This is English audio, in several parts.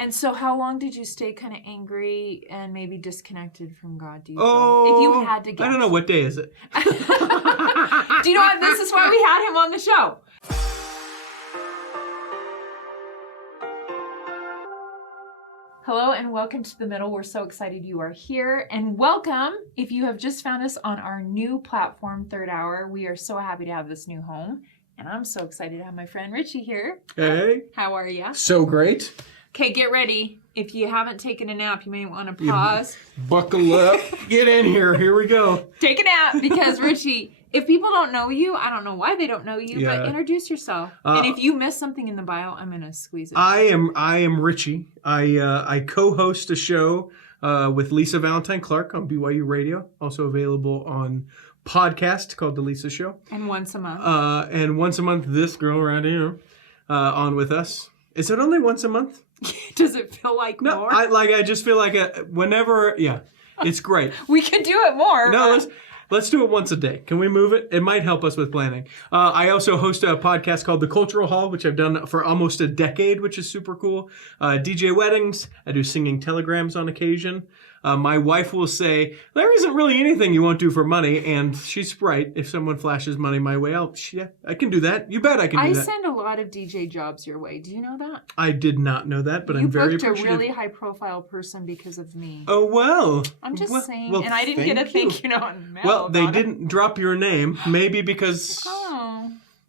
And so how long did you stay kind of angry and maybe disconnected from God, do you feel? If you had to guess. I don't know. What day is it? Do you know what? This is why we had him on the show. Hello and welcome to The Middle. We're so excited you are here. And welcome if you have just found us on our new platform, Third Hour. We are so happy to have this new home. And I'm so excited to have my friend Richie here. Hey. How are you? So great. Okay, get ready. If you haven't taken a nap, you may want to pause. Buckle up. Get in here. Here we go. Take a nap because Richie, if people don't know you, I don't know why they don't know you, but introduce yourself. And if you miss something in the bio, I'm going to squeeze it. I am Richie. I co-host a show with Lisa Valentine Clark on BYU Radio, also available on podcast called The Lisa Show. And once a month. And once a month, this girl right here on with us. Is it only once a month? Does it feel like more? I just feel like whenever, it's great. We could do it more. No, let's do it once a day. Can we move it? It might help us with planning. I also host a podcast called The Cultural Hall, which I've done for almost a decade, which is super cool. DJ weddings. I do singing telegrams on occasion. My wife will say, there isn't really anything you won't do for money. And she's right. If someone flashes money my way, I can do that. You bet I can do that. I send a lot of DJ jobs your way. Do you know that? I did not know that, but I'm very appreciative. You booked a really high-profile person because of me. Oh, well. I'm just saying. And I didn't get a thank you note in mail. Well, they didn't drop your name. Maybe because...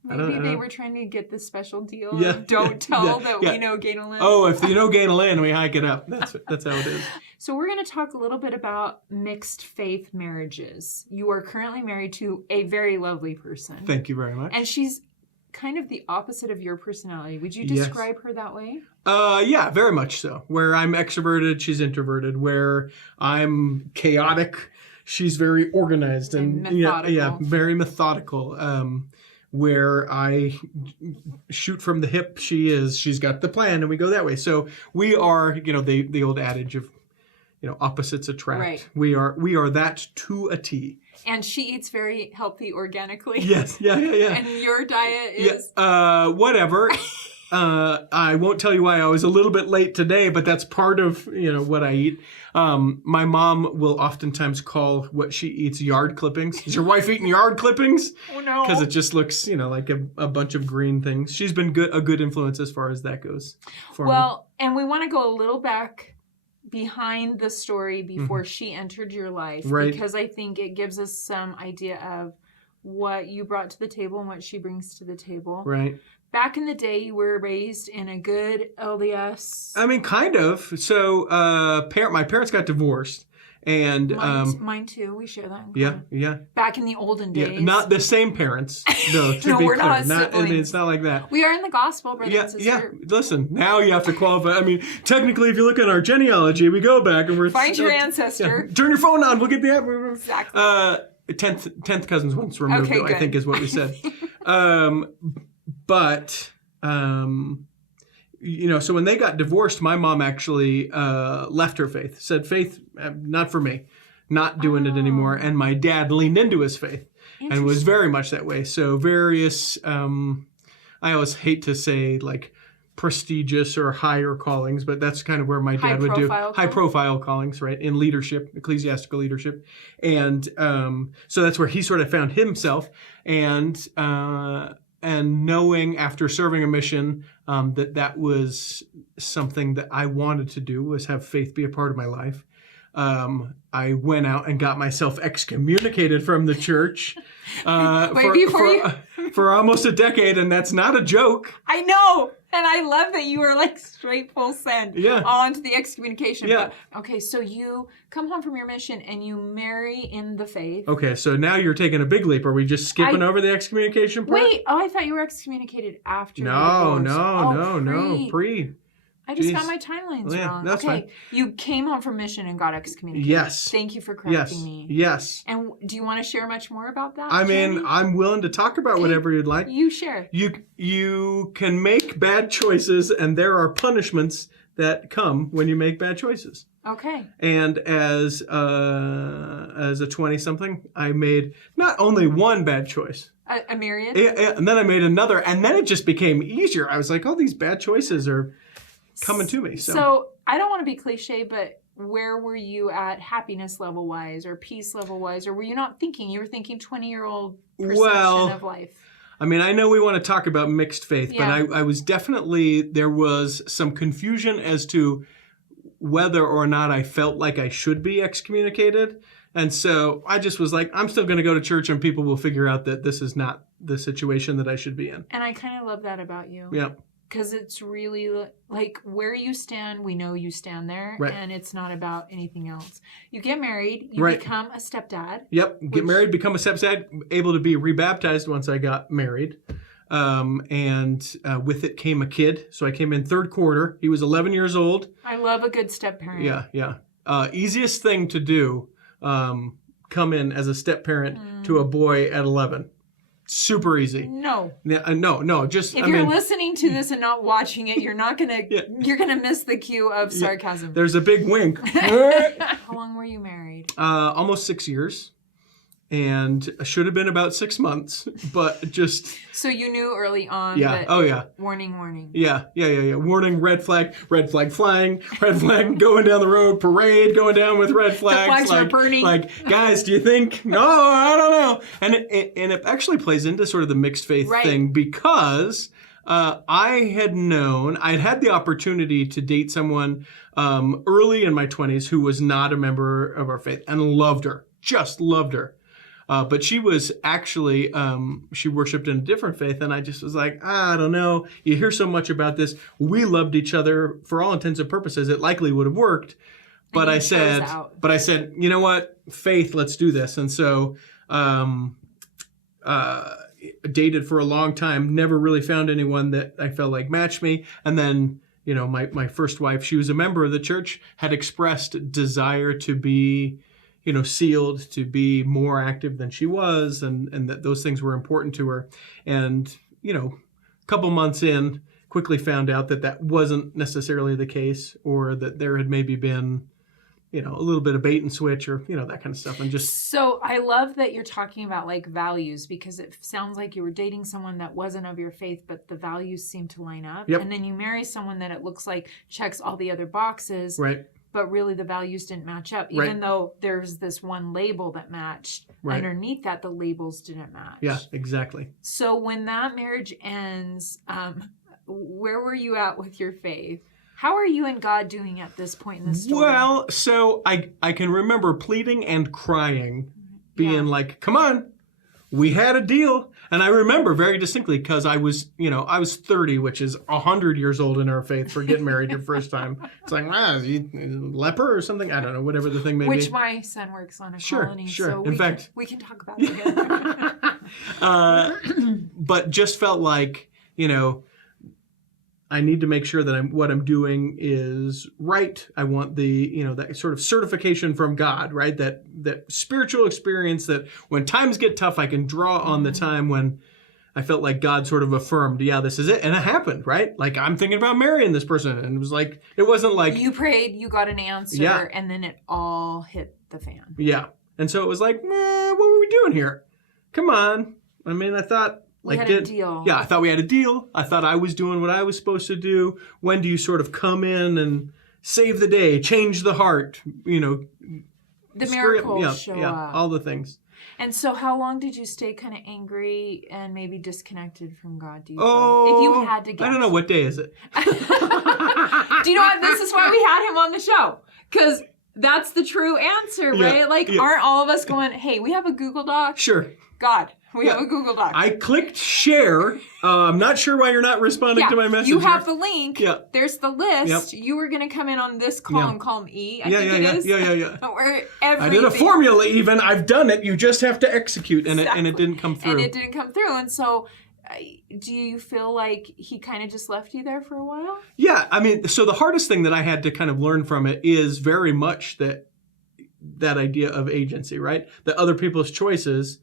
Maybe they were trying to get this special deal. Yeah. Don't tell that we know Gainalyn. Oh, if you know Gainalyn, we hike it up. That's how it is. So we're going to talk a little bit about mixed faith marriages. You are currently married to a very lovely person. Thank you very much. And she's kind of the opposite of your personality. Would you describe her that way? Yeah, very much so. Where I'm extroverted, she's introverted. Where I'm chaotic, she's very organized and methodical. Very methodical. Where I shoot from the hip, she's got the plan, and we go that way. So we are, the old adage of, opposites attract. Right. We are that to a T. And she eats very healthy organically. Yes, yeah. And your diet is? Whatever. I won't tell you why I was a little bit late today, but that's part of, what I eat. My mom will oftentimes call what she eats yard clippings. Is your wife eating yard clippings? Oh, no. Because it just looks, like a bunch of green things. She's been a good influence as far as that goes for me. And we want to go a little back behind the story before she entered your life. Right. Because I think it gives us some idea of what you brought to the table and what she brings to the table. Right. Back in the day, you were raised in a good LDS. I mean, kind of. So, my parents got divorced, and mine too. We share that. Yeah. Back in the olden days. Yeah, not the same parents, though. To No, be we're clear. not siblings. It's not like that. We are in the gospel, brother and sister. Yeah. Listen, now you have to qualify. I mean, technically, if you look at our genealogy, we go back and we're find your ancestor. Yeah. Turn your phone on. We'll get the app. Exactly. 10th cousins once removed, okay, I think is what we said. But, so when they got divorced, my mom actually left her faith, said, faith, not for me, not doing it anymore. And my dad leaned into his faith and was very much that way. So various, I always hate to say like prestigious or higher callings, but that's kind of where my dad would do high profile callings, right? In leadership, ecclesiastical leadership. And so that's where he sort of found himself. And knowing after serving a mission that was something that I wanted to do, was have faith be a part of my life. I went out and got myself excommunicated from the church for almost a decade, and that's not a joke. I know. And I love that you were like straight full send on to the excommunication. Yeah. But, okay, so you come home from your mission and you marry in the faith. Okay, so now you're taking a big leap. Are we just skipping over the excommunication part? Wait, I thought you were excommunicated after. No, pre. I just got my timelines wrong. That's fine. You came home from mission and got excommunicated. Yes. Thank you for correcting me. Yes. And do you want to share much more about that? I mean, I'm willing to talk about whatever you'd like. You share. You can make bad choices, and there are punishments that come when you make bad choices. Okay. And as a 20-something, I made not only one bad choice. A myriad? And then I made another, and then it just became easier. I was like, oh, these bad choices are... coming to me. So I don't want to be cliche, but where were you at happiness level wise or peace level wise? Or were you not thinking? You were thinking 20-year-old perception of life. I mean, I know we want to talk about mixed faith, but I was definitely, there was some confusion as to whether or not I felt like I should be excommunicated. And so I just was like, I'm still going to go to church and people will figure out that this is not the situation that I should be in. And I kind of love that about you. Yeah. Because it's really like where you stand, we know you stand there. Right. And it's not about anything else. You get married, you become a stepdad. Yep. Get married, become a stepdad, able to be rebaptized once I got married. And with it came a kid. So I came in third quarter. He was 11 years old. I love a good step parent. Yeah. Easiest thing to do, come in as a step parent to a boy at 11. Super easy. No. No. Just if you're listening to this and not watching it, you're not gonna you're gonna miss the cue of sarcasm. There's a big wink. How long were you married? Almost 6 years. And should have been about 6 months, but just... So you knew early on that... Oh, yeah. Warning. Yeah. Warning, red flag flying, red flag going down the road, parade going down with red flags. The flags were burning. Like, guys, do you think... No, I don't know. And it actually plays into sort of the mixed faith thing because... I'd had the opportunity to date someone early in my 20s who was not a member of our faith and loved her, just loved her. But she was actually, she worshiped in a different faith. And I just was like, I don't know. You hear so much about this. We loved each other for all intents and purposes. It likely would have worked. But I said, you know what? Faith, let's do this. And so, dated for a long time, never really found anyone that I felt like matched me. And then, you know, my first wife, she was a member of the church, had expressed desire to be, you know, sealed, to be more active than she was, and that those things were important to her. And, you know, a couple months in, quickly found out that that wasn't necessarily the case, or that there had maybe been, you know, a little bit of bait and switch, or, you know, that kind of stuff. And just... So I love that you're talking about like values, because it sounds like you were dating someone that wasn't of your faith, but the values seem to line up. Yep. And then you marry someone that it looks like checks all the other boxes. Right. But really the values didn't match up, even though there's this one label that matched. Right. Underneath that, the labels didn't match. Yeah, exactly. So when that marriage ends, where were you at with your faith? How are you and God doing at this point in the story? Well, so I can remember pleading and crying, being like, come on, we had a deal. And I remember very distinctly because I was 30, which is 100 years old in our faith for getting married your first time. It's like, is he a leper or something? I don't know, whatever the thing may be. Which my son works on a colony. Sure. So in fact, we can talk about it. But just felt like, you know, I need to make sure that what I'm doing is right. I want the, you know, that sort of certification from God, right? That spiritual experience that when times get tough, I can draw on the time when I felt like God sort of affirmed, yeah, this is it. And it happened, right? Like, I'm thinking about marrying this person. And it was like, it wasn't like... You prayed, you got an answer, and then it all hit the fan. Yeah. And so it was like, what were we doing here? Come on. I mean, I thought... We had a deal. Yeah, I thought we had a deal. I thought I was doing what I was supposed to do. When do you sort of come in and save the day, change the heart, you know? The miracles show up. All the things. And so how long did you stay kind of angry and maybe disconnected from God, do you feel? If you had to guess. I don't know. What day is it? Do you know what? This is why we had him on the show. Because that's the true answer, right? Like, aren't all of us going, hey, we have a Google Doc? Sure. God, we have a Google Doc. I clicked share. I'm not sure why you're not responding to my message. You have the link. Yeah. There's the list. You were going to come in on this column, column E, I think it is. Yeah. Where I did a formula even. I've done it. You just have to execute. And it didn't come through. And it didn't come through. And so... do you feel like he kind of just left you there for a while? Yeah. I mean, so the hardest thing that I had to kind of learn from it is very much that idea of agency, right? That other people's choices,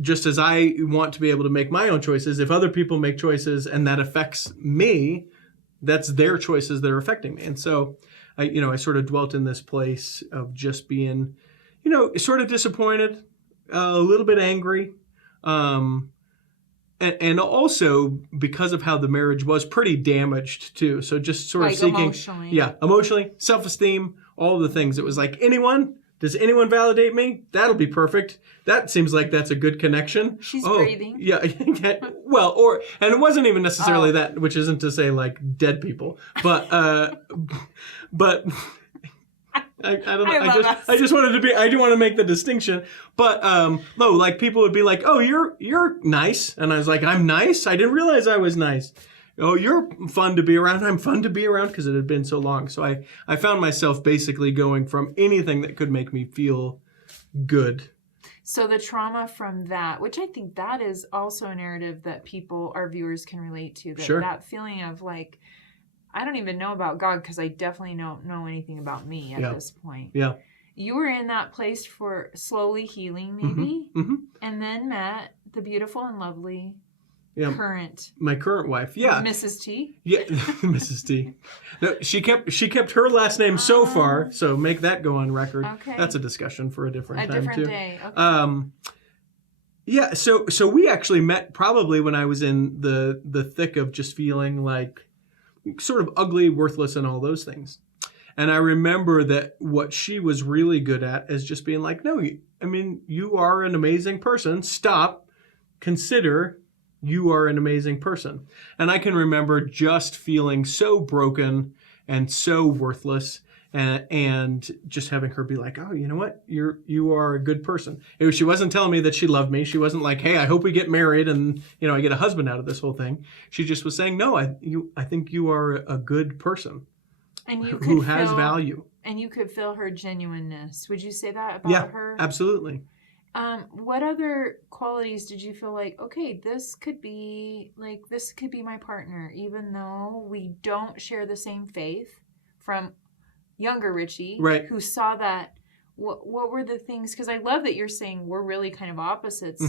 just as I want to be able to make my own choices, if other people make choices and that affects me, that's their choices that are affecting me. And so, I sort of dwelt in this place of just being, sort of disappointed, a little bit angry, and also because of how the marriage was pretty damaged too. So just sort of Like seeking, emotionally. emotionally, self-esteem, all of the things. It was like, does anyone validate me? That'll be perfect. That seems like that's a good connection. She's breathing. Yeah. Well, and it wasn't even necessarily that, which isn't to say like dead people, but but I don't know. I just wanted to be. I do want to make the distinction, but no, like people would be like, "Oh, you're nice," and I was like, "I'm nice. I didn't realize I was nice." Oh, you're fun to be around. I'm fun to be around because it had been so long. So I found myself basically going from anything that could make me feel good. So the trauma from that, which I think that is also a narrative that our viewers can relate to. That, Sure. That feeling of like, I don't even know about God because I definitely don't know anything about me at this point. Yeah. You were in that place for slowly healing, maybe, and then met the beautiful and lovely my current wife, Mrs. T. Yeah, Mrs. T. No, she kept her last name so far, so make that go on record. Okay, that's a discussion for a different time too. Day. Okay. Yeah. So we actually met probably when I was in the thick of just feeling like sort of ugly, worthless, and all those things. And I remember that what she was really good at is just being like, no, I mean, you are an amazing person. Stop, consider. You are an amazing person. And I can remember just feeling so broken and so worthless and just having her be like, oh, you know what? You are a good person. She wasn't telling me that she loved me. She wasn't like, hey, I hope we get married and, I get a husband out of this whole thing. She just was saying, no, I think you are a good person and who has value. And you could feel her genuineness. Would you say that about her? Yeah, absolutely. What other qualities did you feel like, okay, this could be my partner, even though we don't share the same faith, from younger Richie, right, who saw that? What were the things? Because I love that you're saying we're really kind of opposites.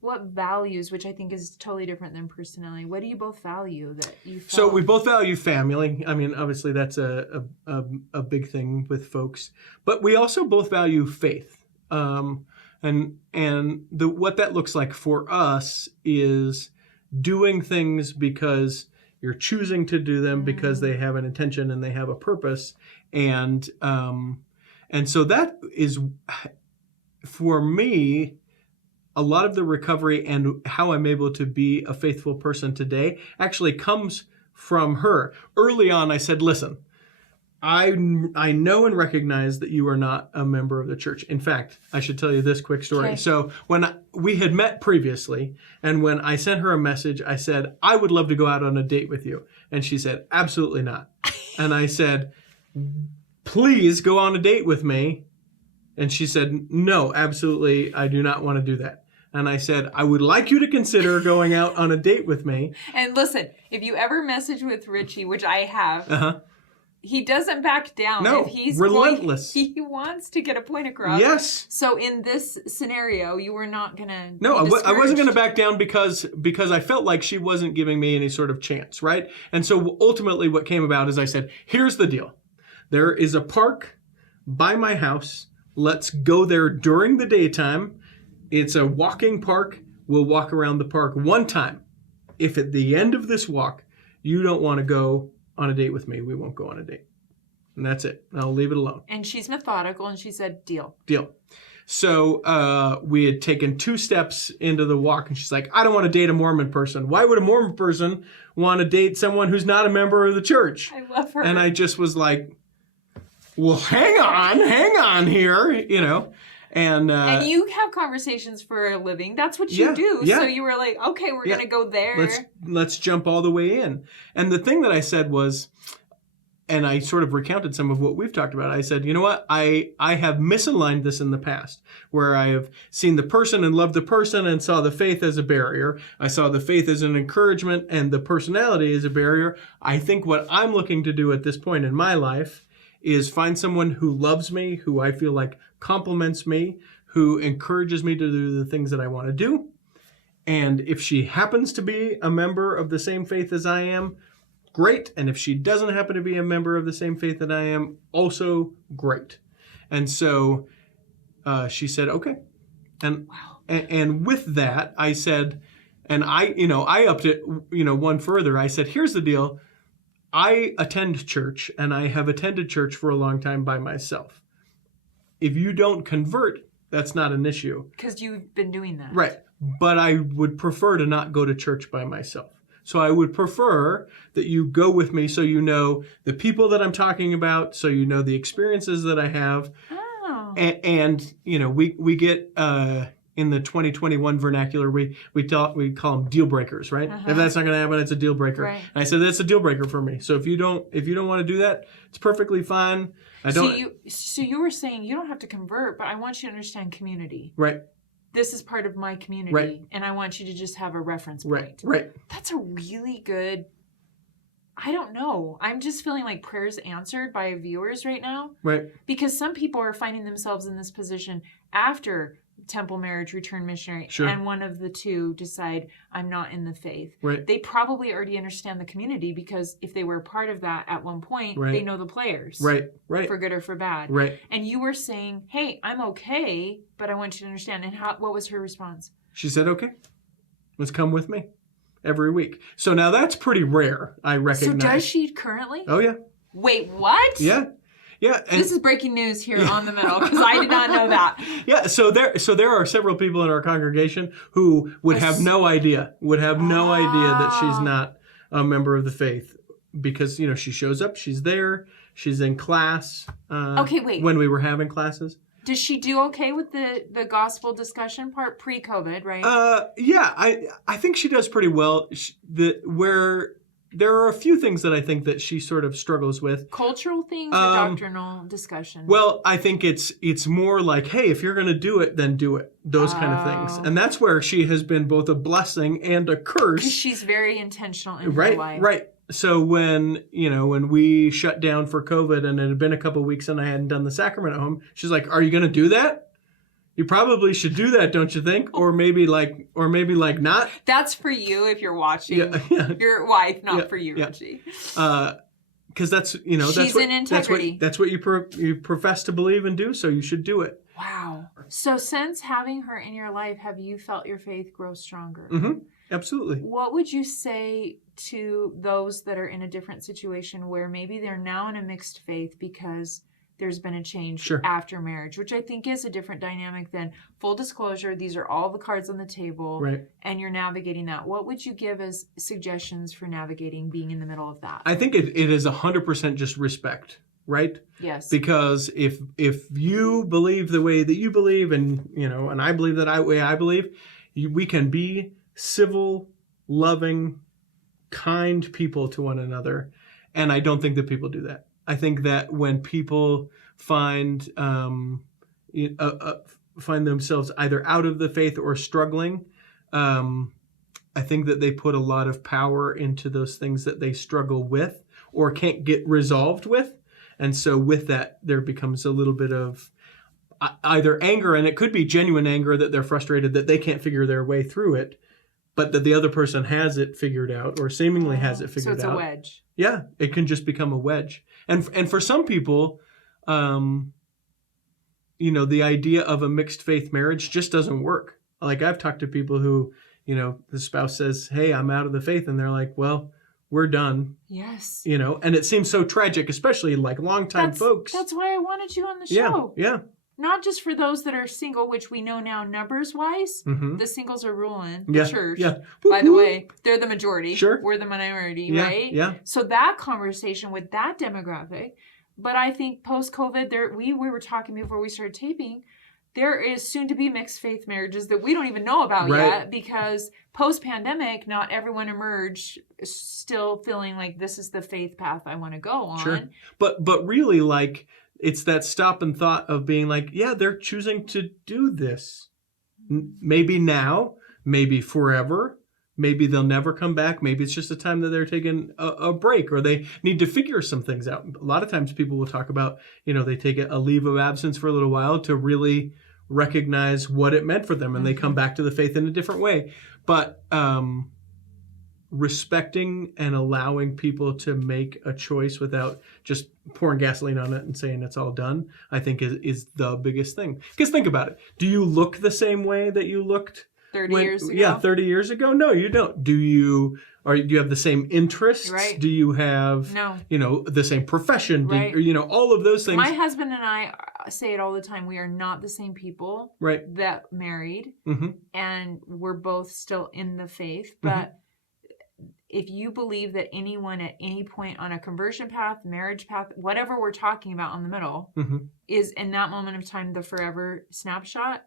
What values, which I think is totally different than personality, what do you both value that you felt? So we both value family. I mean, obviously that's a big thing with folks, but we also both value faith. And what that looks like for us is doing things because you're choosing to do them because they have an intention and they have a purpose. And so that is, for me, a lot of the recovery and how I'm able to be a faithful person today actually comes from her. Early on, I said, listen, I know and recognize that you are not a member of the church. In fact, I should tell you this quick story. Okay. So when we had met previously, and when I sent her a message, I said, I would love to go out on a date with you. And she said, absolutely not. And I said, please go on a date with me. And she said, no, absolutely, I do not want to do that. And I said, I would like you to consider going out on a date with me. And listen, if you ever message with Richie, which I have, he doesn't back down. No, if he's relentless. He wants to get a point across. Yes. So in this scenario, you were not going to No, I wasn't going to back down because I felt like she wasn't giving me any sort of chance, right? And so ultimately what came about is I said, here's the deal. There is a park by my house. Let's go there during the daytime. It's a walking park. We'll walk around the park one time. If at the end of this walk, you don't want to go on a date with me, we won't go on a date. And that's it. I'll leave it alone. And she's methodical, and she said, deal. So we had taken 2 steps into the walk, and she's like, I don't want to date a Mormon person. Why would a Mormon person want to date someone who's not a member of the church? I love her. And I just was like, well, hang on here, And you have conversations for a living. That's what you do. Yeah. So you were like, okay, we're going to go there. Let's jump all the way in. And the thing that I said was, and I sort of recounted some of what we've talked about. I said, you know what? I have misaligned this in the past, where I have seen the person and loved the person and saw the faith as a barrier. I saw the faith as an encouragement and the personality as a barrier. I think what I'm looking to do at this point in my life is find someone who loves me, who I feel like compliments me, who encourages me to do the things that I want to do. And if she happens to be a member of the same faith as I am, great. And if she doesn't happen to be a member of the same faith that I am, also great. And so she said, okay. And with that, I said, And I upped it, one further. I said, here's the deal. I attend church, and I have attended church for a long time by myself. If you don't convert, that's not an issue. Because you've been doing that. Right. But I would prefer to not go to church by myself. So I would prefer that you go with me so you know the people that I'm talking about, so you know the experiences that I have. Oh. And we get in the 2021 vernacular, we call them deal breakers, right? Uh-huh. If that's not going to happen, it's a deal breaker. Right. And I said that's a deal breaker for me. So if you don't want to do that, it's perfectly fine. So you were saying you don't have to convert, but I want you to understand community. Right. This is part of my community, right. And I want you to just have a reference point. Right. That's a really good. I don't know. I'm just feeling like prayers answered by viewers right now. Right. Because some people are finding themselves in this position after temple marriage, return missionary, sure. and one of the two decide, I'm not in the faith. Right. They probably already understand the community because if they were a part of that at one point, right. they know the players. Right. For good or for bad. Right. And you were saying, hey, I'm okay, but I want you to understand. And what was her response? She said, okay, let's come with me every week. So now that's pretty rare, I recognize. So does she currently? Oh, yeah. Wait, what? Yeah. Yeah, and this is breaking news here on the middle because I did not know that. Yeah, so there are several people in our congregation who would have no idea that she's not a member of the faith because she shows up, she's there, she's in class. Okay, wait. When we were having classes. Does she do okay with the gospel discussion part pre-COVID, right? Yeah, I think she does pretty well. There are a few things that I think that she sort of struggles with. Cultural things or doctrinal discussion? Well, I think it's more like, hey, if you're going to do it, then do it. Those kind of things. And that's where she has been both a blessing and a curse. Because she's very intentional in her life. Right. So when we shut down for COVID and it had been a couple of weeks and I hadn't done the sacrament at home, she's like, are you going to do that? You probably should do that, don't you think? Or maybe like not. That's for you if you're watching. Yeah. Your wife, not for you, Richie. Because that's she's in integrity. That's what you profess to believe and do. So you should do it. Wow. So since having her in your life, have you felt your faith grow stronger? Mm-hmm. Absolutely. What would you say to those that are in a different situation where maybe they're now in a mixed faith because there's been a change after marriage, which I think is a different dynamic than full disclosure. These are all the cards on the table, right? And you're navigating that. What would you give as suggestions for navigating being in the middle of that? I think it is 100% just respect, right? Yes. Because if you believe the way that you believe, and and I believe that way I believe, we can be civil, loving, kind people to one another, and I don't think that people do that. I think that when people find themselves either out of the faith or struggling, I think that they put a lot of power into those things that they struggle with or can't get resolved with. And so with that, there becomes a little bit of either anger, and it could be genuine anger that they're frustrated that they can't figure their way through it, but that the other person has it figured out or seemingly has it figured out. So it's a wedge. Yeah, it can just become a wedge. And for some people, the idea of a mixed faith marriage just doesn't work. Like I've talked to people who, the spouse says, hey, I'm out of the faith. And they're like, well, we're done. Yes. And it seems so tragic, especially like longtime folks. That's why I wanted you on the show. Yeah. Not just for those that are single, which we know now numbers-wise, the singles are ruling the church. Yeah. By the way, they're the majority. Sure. We're the minority, yeah, right? Yeah. So that conversation with that demographic, but I think post-COVID, we were talking before we started taping, there is soon to be mixed faith marriages that we don't even know about yet because post-pandemic, not everyone emerged still feeling like this is the faith path I want to go on. Sure. But really like, it's that stop and thought of being like, yeah, they're choosing to do this. Maybe now, maybe forever, maybe they'll never come back. Maybe it's just a time that they're taking a break or they need to figure some things out. A lot of times people will talk about, they take a leave of absence for a little while to really recognize what it meant for them and they come back to the faith in a different way. But respecting and allowing people to make a choice without just pouring gasoline on it and saying it's all done, I think is the biggest thing. Because think about it. Do you look the same way that you looked 30 years ago? Yeah, 30 years ago? No, you don't. Do you have the same interests? Right. Do you have, No. The same profession? Right. All of those things. My husband and I say it all the time. We are not the same people Right. that married, Mm-hmm. and we're both still in the faith. But if you believe that anyone at any point on a conversion path, marriage path, whatever we're talking about on the middle, is in that moment of time the forever snapshot,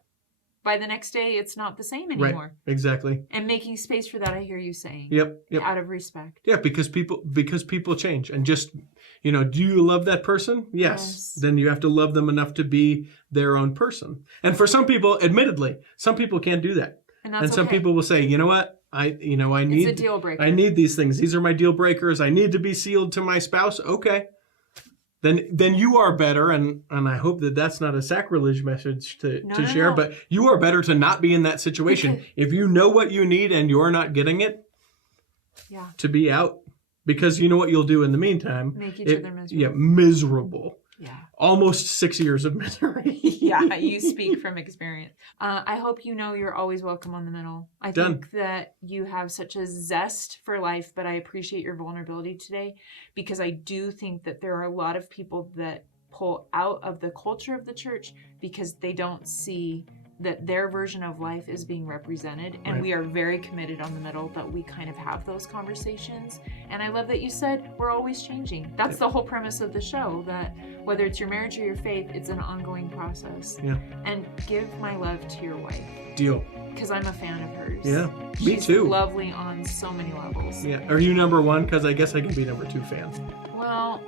by the next day it's not the same anymore. Right. Exactly. And making space for that, I hear you saying. Yep. Out of respect. Yeah, because people change, and just do you love that person? Yes. Then you have to love them enough to be their own person. And for some people, admittedly, some people can't do that. And some people will say, you know what? I need it's a deal breaker. I need these things. These are my deal breakers. I need to be sealed to my spouse. Okay. Then you are better, and I hope that that's not a sacrilege message to share, but you are better to not be in that situation. Okay. If you know what you need and you're not getting it, to be out, because you know what you'll do in the meantime. Make each other miserable. Yeah, miserable. Yeah. Almost 6 years of misery. Yeah, you speak from experience. I hope you know you're always welcome on the middle. I think that you have such a zest for life, but I appreciate your vulnerability today, because I do think that there are a lot of people that pull out of the culture of the church because they don't see that their version of life is being represented, and we are very committed on the middle that we kind of have those conversations. And I love that you said we're always changing. That's the whole premise of the show, that whether it's your marriage or your faith, it's an ongoing process. Yeah. And give my love to your wife. Deal. Because I'm a fan of hers. Yeah, me too. She's lovely on so many levels. Yeah. Are you number one? Because I guess I can be number 2 fan. Well,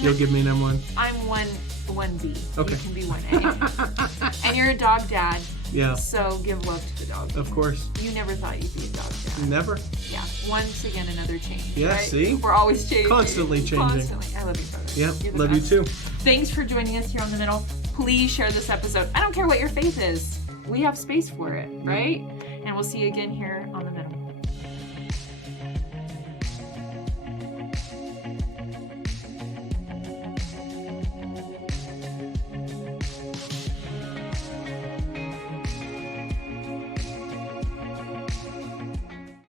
You'll give me number 1? I'm 1B. Okay. You can be 1A. And you're a dog dad. Yeah. So give love to the dog. Of course. You never thought you'd be a dog dad. Never. Yeah. Once again, another change. Yeah, right? see? We're always changing. Constantly changing. Constantly. I love you, brother. Yeah, love you too. Thanks for joining us here on The Middle. Please share this episode. I don't care what your faith is. We have space for it, right? And we'll see you again here on The Middle.